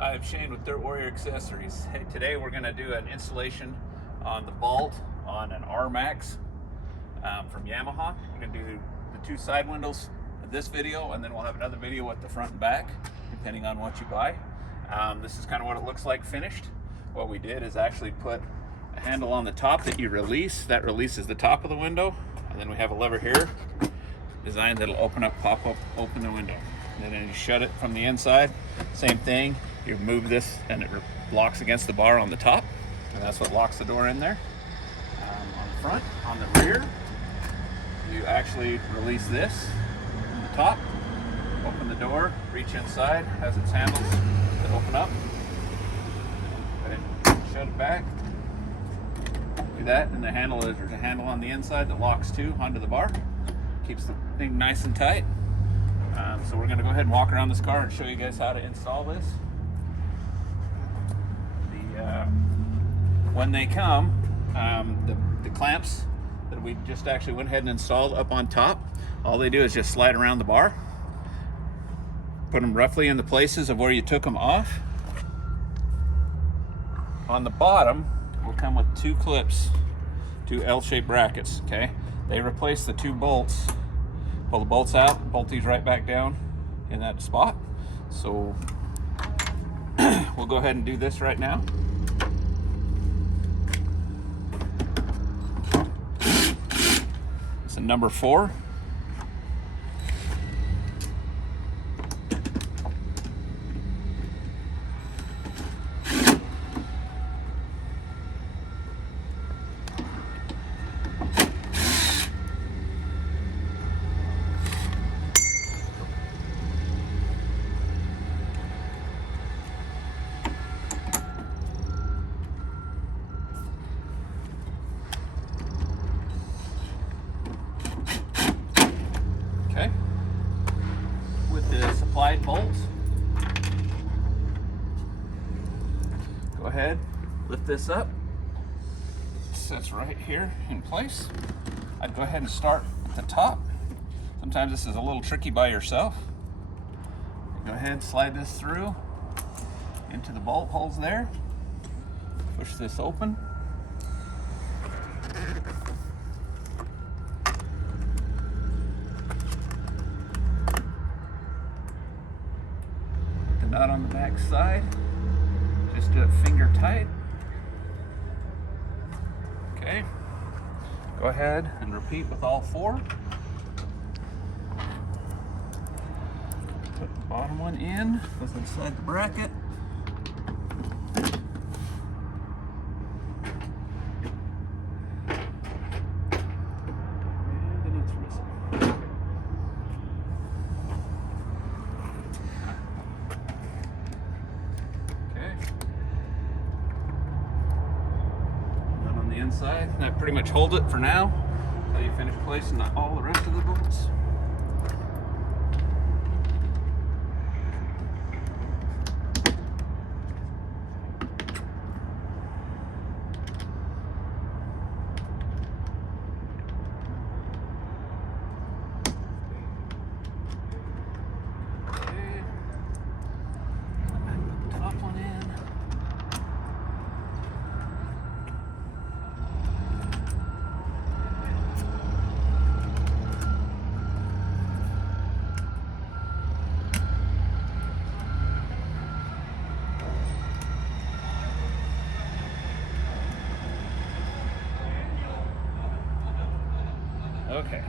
I'm Shane with Dirt Warrior Accessories. Hey, today we're going to do an installation on the bolt on an RMAX from Yamaha. We're going to do the two side windows of this video, and then we'll have another video with the front and back, depending on what you buy. This is kind of what it looks like finished. What we did is actually put a handle on the top that you release. That releases the top of the window, and then we have a lever here designed that'll open up, pop up, open the window. And then you shut it from the inside. Same thing, you move this and it locks against the bar on the top, and that's what locks the door in there. On the front, on the rear, you actually release this from the top, open the door, reach inside, has its handles that open up, go ahead and shut it back. Do that, and the handle is, there's a handle on the inside that locks too onto the bar, keeps the thing nice and tight. So we're going to go ahead and walk around this car and show you guys how to install this. When they come, the clamps that we just actually went ahead and installed up on top, all they do is just slide around the bar, put them roughly in the places of where you took them off. On the bottom will come with two clips, two L-shaped brackets. Okay, they replace the two bolts. Pull the bolts out, bolt these right back down in that spot. So we'll go ahead and do this right now. It's a number 4. With the supplied bolts, go ahead, lift this up. It sits right here in place. I'd go ahead and start at the top. Sometimes this is a little tricky by yourself. Go ahead and slide this through into the bolt holes there. Push this open. Nut on the back side, just do it finger tight. Okay, go ahead and repeat with all 4. Put the bottom one in, goes inside the bracket. And the nut's missing. Inside. That pretty much holds it for now until you finish placing all the rest of the bolts. Okay. Put the top one in. Okay,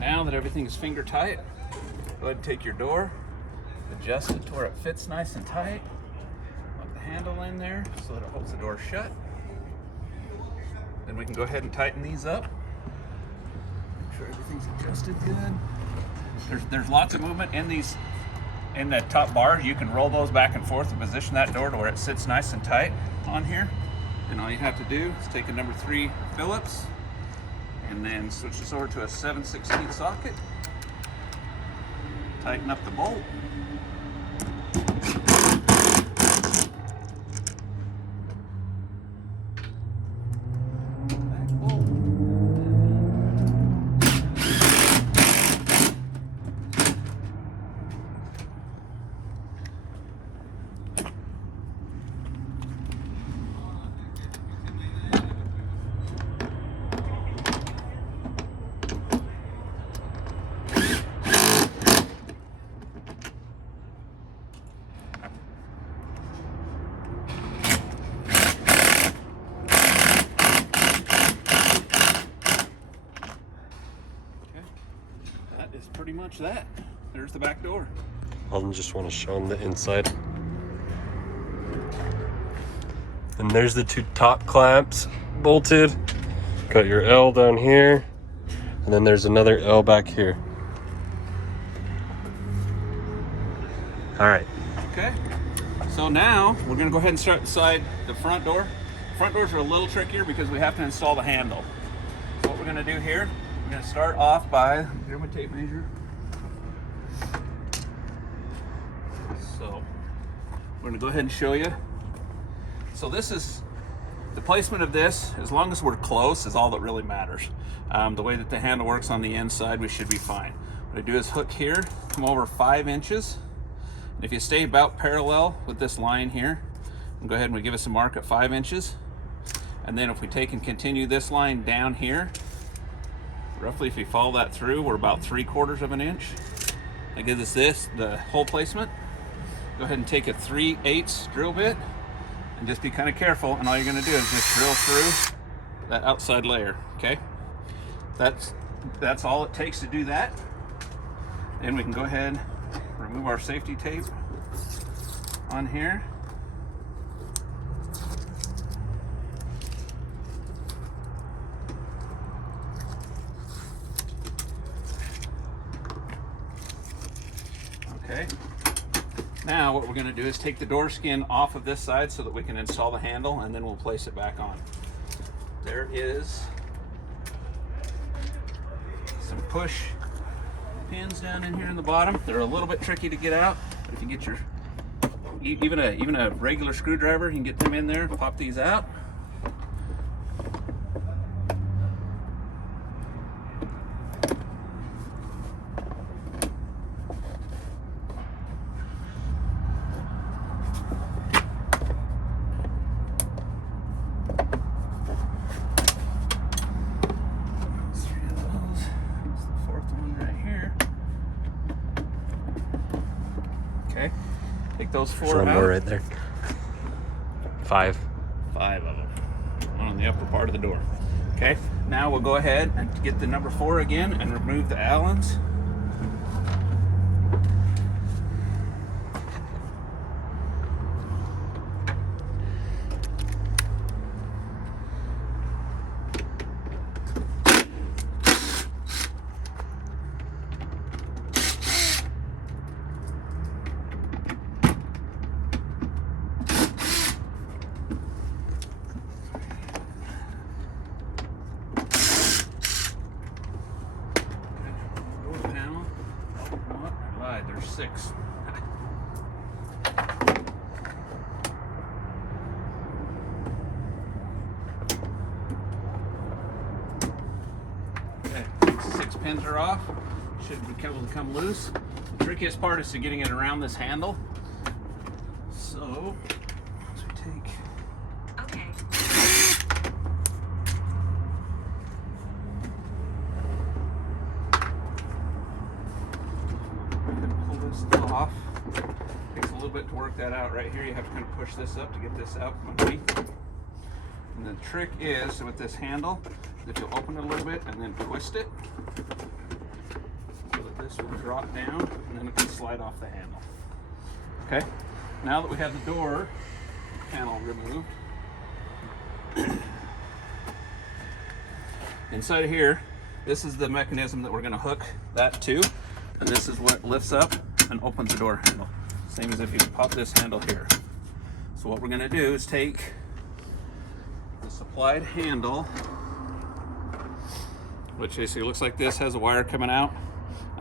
now that everything is finger tight, go ahead and take your door, adjust it to where it fits nice and tight. Put the handle in there so that it holds the door shut. Then we can go ahead and tighten these up. Make sure everything's adjusted good. There's lots of movement in these, in the top bars. You can roll those back and forth and position that door to where it sits nice and tight on here. And all you have to do is take a number 3 Phillips and then switch this over to a 7/16 socket. Tighten up the bolt. Back bolt. much that. There's the back door. I'll just want to show them the inside. And there's the 2 top clamps bolted. Got your L down here, and then there's another L back here. All right. Okay. So now we're going to go ahead and start inside the front door. Front doors are a little trickier because we have to install the handle. So what we're going to do here, we're going to start off by, here's my tape measure. So we're going to go ahead and show you. So this is the placement of this. As long as we're close is all that really matters. The way that the handle works on the inside, we should be fine. What I do is hook here, come over 5 inches. And if you stay about parallel with this line here, we'll go ahead and we give us a mark at 5 inches. And then if we take and continue this line down here, roughly if you follow that through, we're about 3/4 of an inch. That gives us this, the hole placement. Go ahead and take a 3/8 drill bit and just be kind of careful. And all you're going to do is just drill through that outside layer. Okay, that's all it takes to do that. And we can go ahead and remove our safety tape on here. Okay. Now what we're going to do is take the door skin off of this side so that we can install the handle, and then we'll place it back on. There is some push pins down in here in the bottom. They're a little bit tricky to get out, but if you get your even a regular screwdriver, you can get them in there, pop these out. Okay, take those 4 There's one out. more right there. 5. 5 of them on the upper part of the door. Okay, now we'll go ahead and get the number 4 again and remove the Allens. There's 6. Okay, 6 pins are off. Should be able to come loose. The trickiest part is to getting it around this handle. So, as we take. Okay. Off. Takes a little bit to work that out right here. You have to kind of push this up to get this out from underneath. And the trick is with this handle that you'll open it a little bit and then twist it so that this will drop down and then it can slide off the handle. Okay, now that we have the door panel removed, inside of here, this is the mechanism that we're going to hook that to, and this is what lifts up and opens the door handle. Same as if you pop this handle here. So what we're going to do is take the supplied handle, which basically looks like this, has a wire coming out.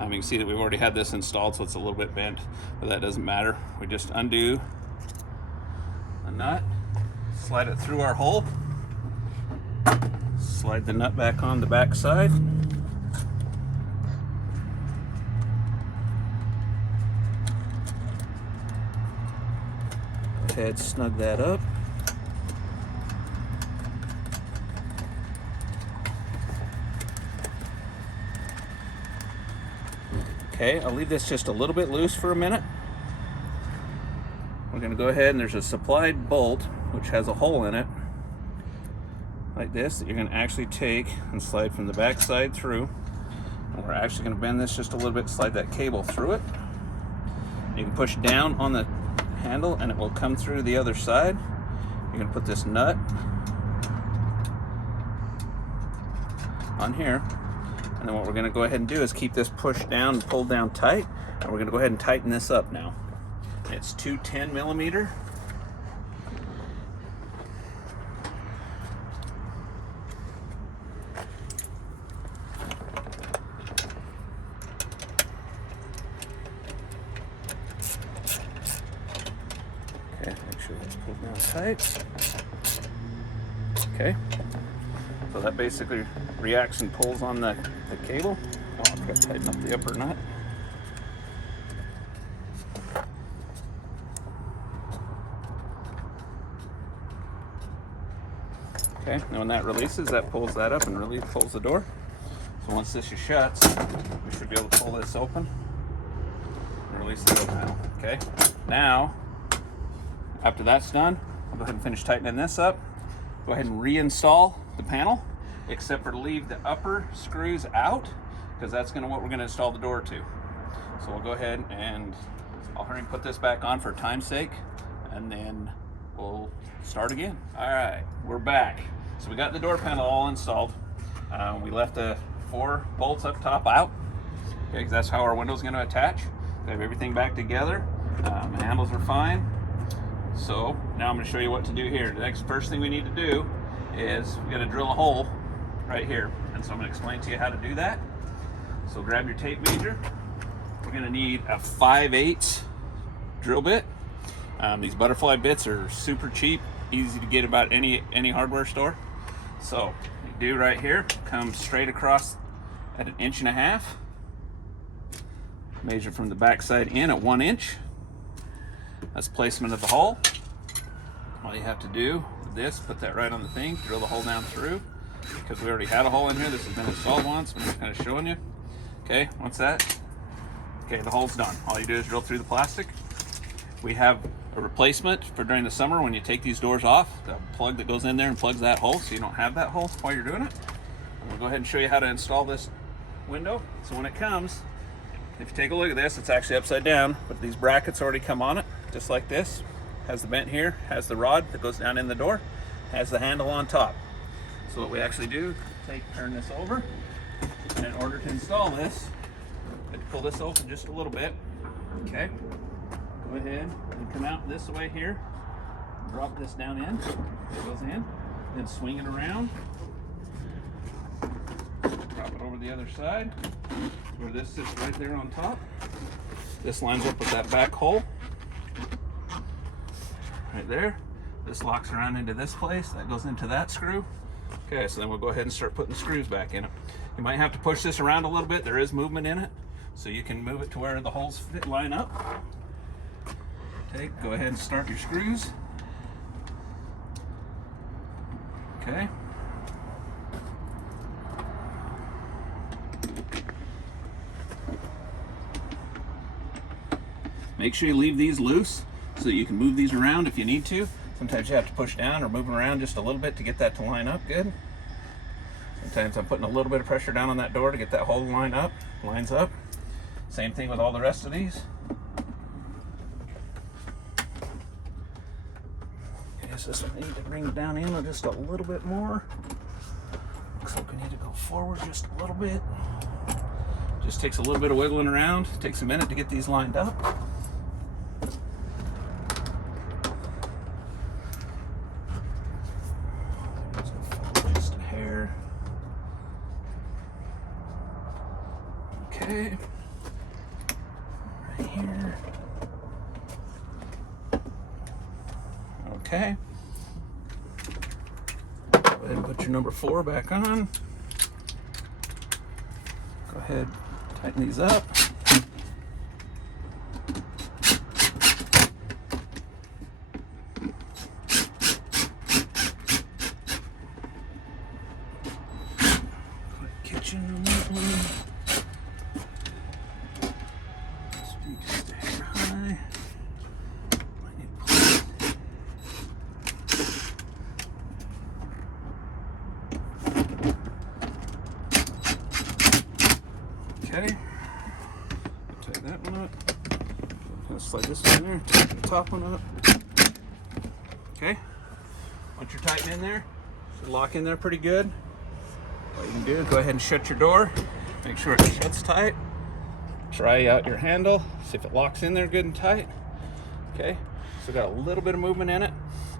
You can see that we've already had this installed, so it's a little bit bent, but that doesn't matter. We just undo a nut, slide it through our hole, slide the nut back on the back side. Go ahead, snug that up. Okay, I'll leave this just a little bit loose for a minute. We're going to go ahead, and there's a supplied bolt which has a hole in it like this that you're going to actually take and slide from the back side through. And we're actually going to bend this just a little bit, slide that cable through it. You can push down on the handle and it will come through the other side. You're going to put this nut on here, and then what we're going to go ahead and do is keep this pushed down and pulled down tight, and we're going to go ahead and tighten this up now. It's 210 millimeter. Okay, make sure that's pulled down tight. Okay, so that basically reacts and pulls on the cable. Oh, I'll try to tighten up the upper nut. Okay, and when that releases, that pulls that up and really pulls the door. So once this is shut, we should be able to pull this open and release the door panel. Okay, now after that's done, I'll go ahead and finish tightening this up. Go ahead and reinstall the panel, except for to leave the upper screws out, because that's what we're going to install the door to. So we'll go ahead and I'll hurry and put this back on for time's sake, and then we'll start again. All right, we're back. So we got the door panel all installed. We left the 4 bolts up top out, okay, because that's how our window's going to attach. We have everything back together. The handles are fine. So now I'm going to show you what to do here. The next first thing we need to do is we got to drill a hole right here, and so I'm going to explain to you how to do that. So grab your tape measure. We're going to need a 5/8 drill bit. These butterfly bits are super cheap, easy to get about any hardware store. So what you do right here, come straight across at 1.5 inches. Measure from the back side in at 1 inch. That's placement of the hole. All you have to do with this, put that right on the thing, drill the hole down through, because we already had a hole in here. This has been installed once, I'm just kind of showing you. Okay, once that, okay, the hole's done. All you do is drill through the plastic. We have a replacement for during the summer when you take these doors off, the plug that goes in there and plugs that hole, so you don't have that hole while you're doing it. And we'll go ahead and show you how to install this window. So when it comes, if you take a look at this, it's actually upside down, but these brackets already come on it, just like this. Has the vent here, has the rod that goes down in the door, has the handle on top. So what we actually do, turn this over, and in order to install this, I have to pull this open just a little bit. Okay, go ahead and come out this way here, drop this down in, it goes in, then swing it around, drop it over the other side, where this sits right there on top. This lines up with that back hole right there. This locks around into this place, that goes into that screw. Okay, so then we'll go ahead and start putting the screws back in it. You might have to push this around a little bit, there is movement in it, so you can move it to where the holes line up. Okay, go ahead and start your screws. Okay. Make sure you leave these loose so that you can move these around if you need to. Sometimes you have to push down or move them around just a little bit to get that to line up good. Sometimes I'm putting a little bit of pressure down on that door to get that hole lines up. Same thing with all the rest of these. Okay, so this one I need to bring it down in just a little bit more. Looks like we need to go forward just a little bit. Just takes a little bit of wiggling around. Takes a minute to get these lined up. Just a hair. Okay. Right here. Okay. Go ahead and put your number 4 back on. Go ahead, tighten these up. Kitchen remote. Speed just a hair high. Might need to pull it. slide this one in there, tighten the top one up. Okay, once you're tightened in there, should lock in there pretty good. What you can do, go ahead and shut your door. Make sure it shuts tight. Try out your handle, see if it locks in there good and tight. Okay, so got a little bit of movement in it.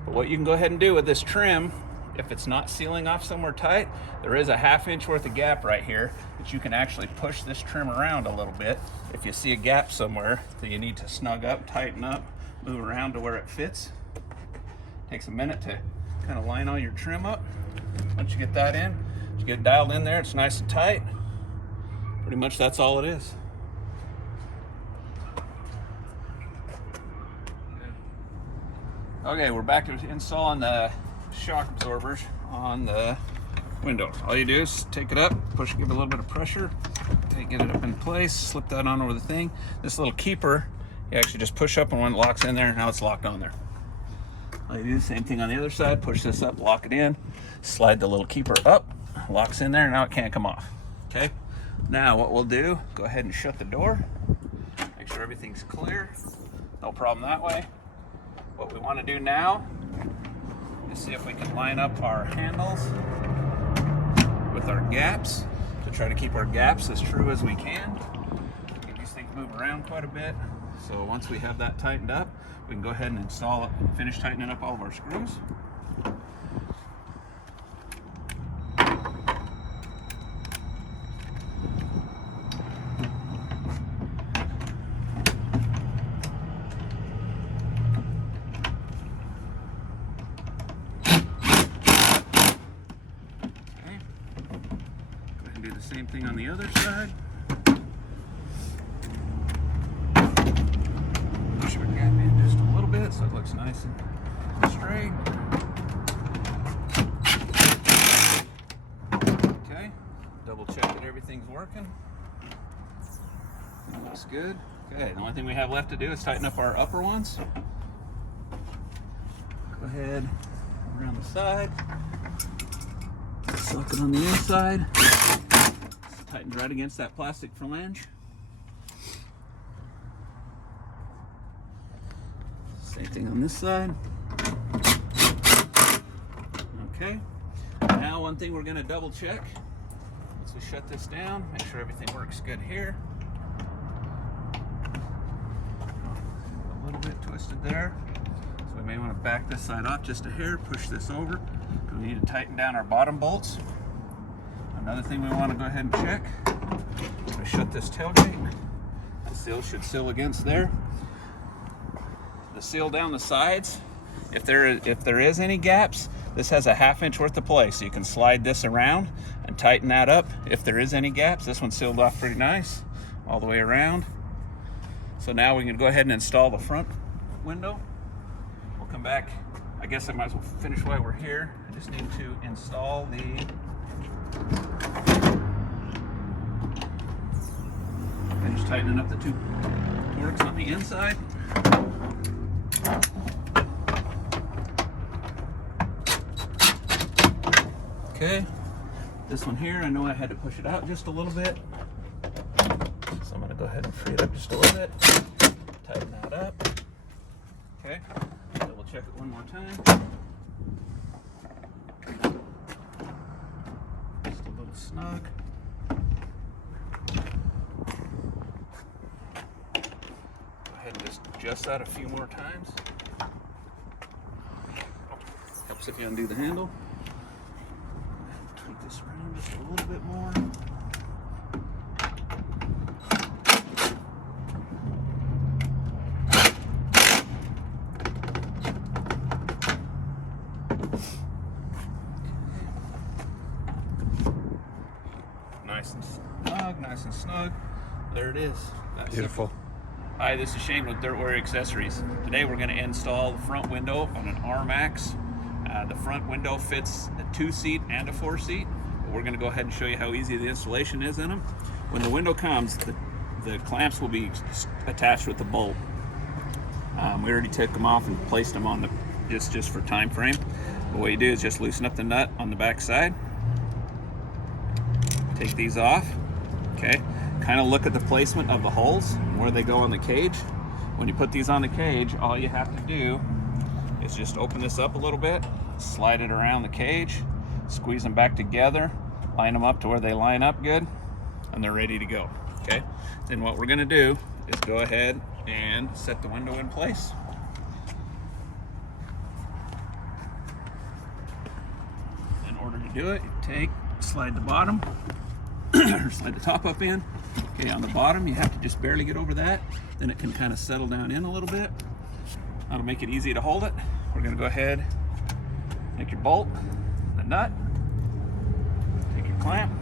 But what you can go ahead and do with this trim, if it's not sealing off somewhere tight, there is a 1/2 inch worth of gap right here that you can actually push this trim around a little bit. If you see a gap somewhere that you need to snug up, tighten up, move around to where it fits. Takes a minute to kind of line all your trim up. Once you get that in, you get it dialed in there, it's nice and tight. Pretty much that's all it is. Okay, we're back to installing the shock absorbers on the window. All you do is take it up, push, give it a little bit of pressure, get it up in place, slip that on over the thing. This little keeper, you actually just push up and when it locks in there, now it's locked on there. All you do, same thing on the other side, push this up, lock it in, slide the little keeper up, locks in there, now it can't come off. Okay, now what we'll do, go ahead and shut the door, make sure everything's clear, no problem that way. What we want to do now is see if we can line up our handles with our gaps to try to keep our gaps as true as we can. These things move around quite a bit, so once we have that tightened up, we can go ahead and install it and finish tightening up all of our screws. Do the same thing on the other side. Push our gap in just a little bit so it looks nice and straight. Okay, double check that everything's working. That looks good. Okay, the only thing we have left to do is tighten up our upper ones. Go ahead around the side. Socket on the inside. Tightens right against that plastic flange. Same thing on this side. Okay. Now one thing we're going to double check. Once we shut this down, make sure everything works good here. A little bit twisted there. So we may want to back this side off just a hair, push this over. Because we need to tighten down our bottom bolts. Another thing we want to go ahead and check, I'm going to shut this tailgate. The seal should seal against there. The seal down the sides, if there is any gaps, this has a 1/2 inch worth of play, so you can slide this around and tighten that up. If there is any gaps, this one's sealed off pretty nice all the way around. So now we can go ahead and install the front window. We'll come back. I guess I might as well finish while we're here. I just need to install the finish tightening up the two forks on the inside. Okay, this one here, I know I had to push it out just a little bit, so I'm going to go ahead and free it up just a little bit, tighten that up. Okay, double check it one more time. Snug. Go ahead and just adjust that a few more times. Helps if you undo the handle. Tweak this around just a little bit more. Nice and snug. There it is. That's beautiful. Hi, this is Shane with Dirt Warrior Accessories. Today we're going to install the front window on an RMAX. The front window fits a 2-seat and a 4-seat. We're going to go ahead and show you how easy the installation is in them. When the window comes, the clamps will be attached with the bolt. We already took them off and placed them on the just for time frame. But what you do is just loosen up the nut on the back side. Take these off. Okay, kind of look at the placement of the holes, where they go on the cage. when you put these on the cage, all you have to do is just open this up a little bit, slide it around the cage, squeeze them back together, line them up to where they line up good, and they're ready to go. Okay, then what we're going to do is go ahead and set the window in place. In order to do it, you slide the bottom or slide the top up in. Okay, on the bottom you have to just barely get over that, then it can kind of settle down in a little bit. That'll make it easy to hold it. We're going to go ahead, take your bolt, the nut, take your clamp,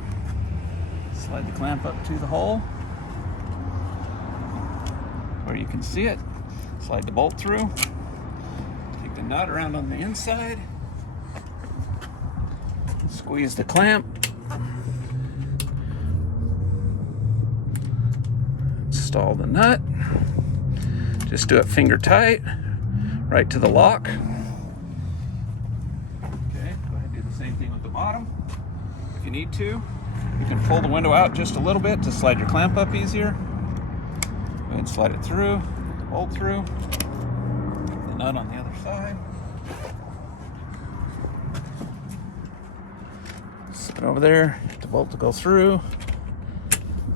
slide the clamp up to the hole where you can see it, slide the bolt through, take the nut around on the inside, squeeze the clamp, install the nut, just do it finger tight, right to the lock. Okay, go ahead and do the same thing with the bottom. If you need to, you can pull the window out just a little bit to slide your clamp up easier. Go ahead and slide it through, bolt through, the nut on the other side. Sit over there, get the bolt to go through,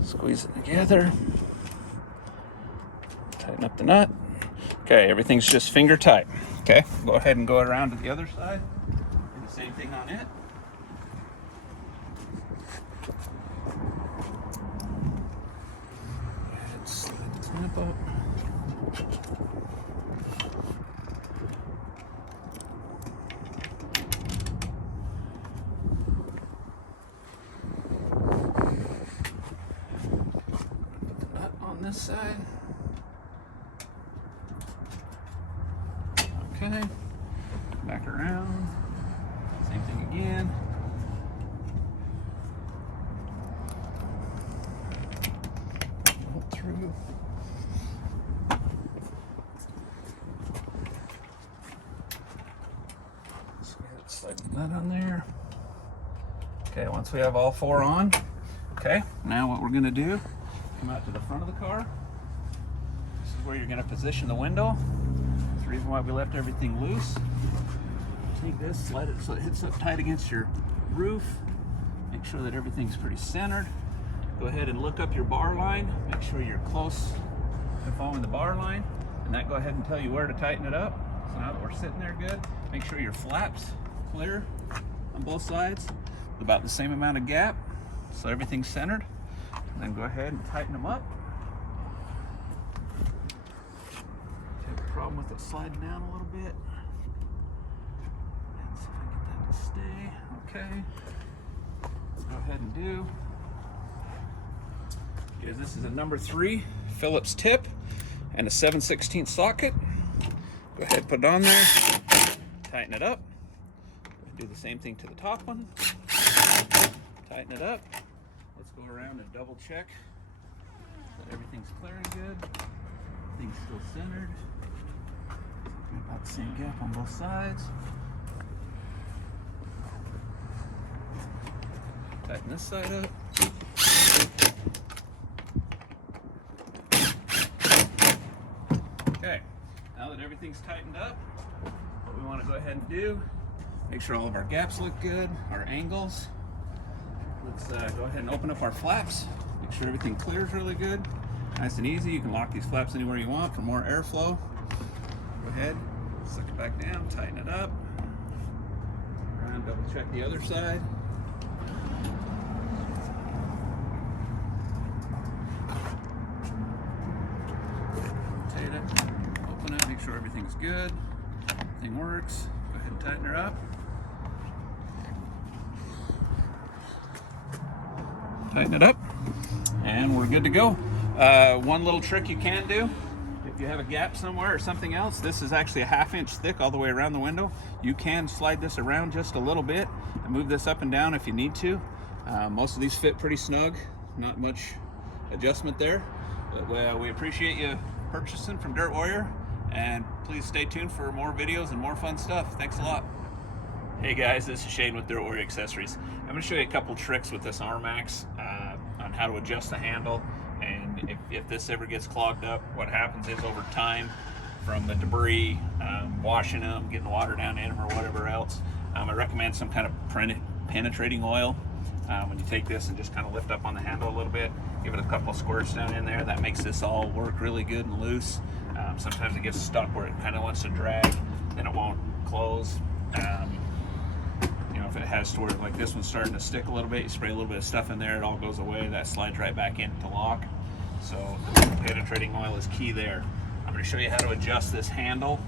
squeeze it together, tighten up the nut. Okay, everything's just finger tight. Okay, go ahead and go around to the other side. Do the same thing on it. Go ahead and slide the clamp up. Put the nut on this side. Okay, back around, same thing again. Bolt through. Slide that on there. Okay, once we have all four on, okay, now what we're gonna do, come out to the front of the car. This is where you're gonna position the window. The reason why we left everything loose. Take this, slide it so it hits up tight against your roof. Make sure that everything's pretty centered. Go ahead and look up your bar line. Make sure you're close to following the bar line, and that go ahead and tell you where to tighten it up. So now that we're sitting there good, make sure your flaps clear on both sides, about the same amount of gap, so everything's centered. And then go ahead and tighten them up. Problem with it sliding down a little bit. And see if I can get that to stay. Okay. Let's go ahead and do. Because this is a number 3 Phillips tip and a 7/16 socket. Go ahead and put it on there. Tighten it up. Do the same thing to the top one. Tighten it up. Let's go around and double check that everything's clear and good. Everything's still centered. About the same gap on both sides. Tighten this side up. Okay, now that everything's tightened up, what we want to go ahead and do, make sure all of our gaps look good, our angles. Let's go ahead and open up our flaps. Make sure everything clears really good. Nice and easy. You can lock these flaps anywhere you want for more airflow. Go ahead, suck it back down, tighten it up. Around, double check the other side. Rotate it, open it, make sure everything's good. Everything works. Go ahead and tighten her up. Tighten it up, and we're good to go. One little trick you can do, if you have a gap somewhere or something else, this is actually a 1/2 inch thick all the way around the window. You can slide this around just a little bit and move this up and down if you need to. Most of these fit pretty snug, not much adjustment there. But we appreciate you purchasing from Dirt Warrior, and please stay tuned for more videos and more fun stuff. Thanks a lot. Hey guys, this is Shane with Dirt Warrior Accessories. I'm going to show you a couple tricks with this RMAX on how to adjust the handle and And if this ever gets clogged up, what happens is over time, from the debris, washing them, getting the water down in them or whatever else, I recommend some kind of penetrating oil. When you take this and just kind of lift up on the handle a little bit, give it a couple of squirts down in there, that makes this all work really good and loose. Sometimes it gets stuck where it kind of wants to drag, then it won't close. You know, if it has to where like this one's starting to stick a little bit, you spray a little bit of stuff in there, it all goes away, that slides right back into lock. So the penetrating oil is key there. I'm going to show you how to adjust this handle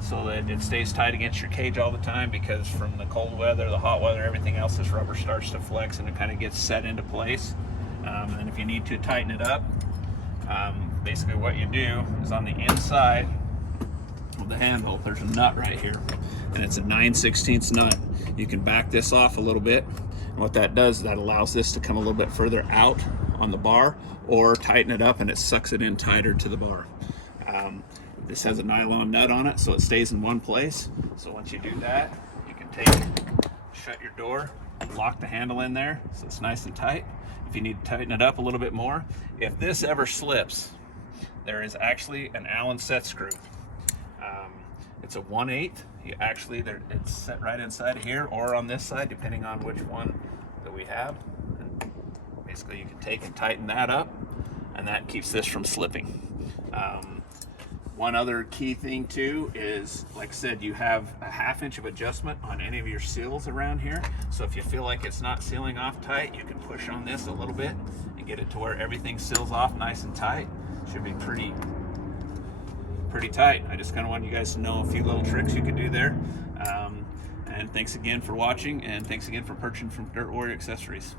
so that it stays tight against your cage all the time, because from the cold weather, the hot weather, everything else, this rubber starts to flex and it kind of gets set into place. And then if you need to tighten it up, basically what you do is on the inside of the handle, there's a nut right here, and it's a 9/16 nut. You can back this off a little bit, and what that does is that allows this to come a little bit further out on the bar, or tighten it up and it sucks it in tighter to the bar. This has a nylon nut on it, so it stays in one place. So once you do that, you can shut your door, lock the handle in there so it's nice and tight. If you need to tighten it up a little bit more, if this ever slips, there is actually an Allen set screw. It's a 1/8. It's set right inside here or on this side, depending on which one that we have. And basically, you can take and tighten that up, and that keeps this from slipping. One other key thing too is, like I said, you have a 1/2 inch of adjustment on any of your seals around here. So if you feel like it's not sealing off tight, you can push on this a little bit and get it to where everything seals off nice and tight. Should be pretty tight. I just kind of wanted you guys to know a few little tricks you could do there. And thanks again for watching, and thanks again for purchasing from Dirt Warrior Accessories.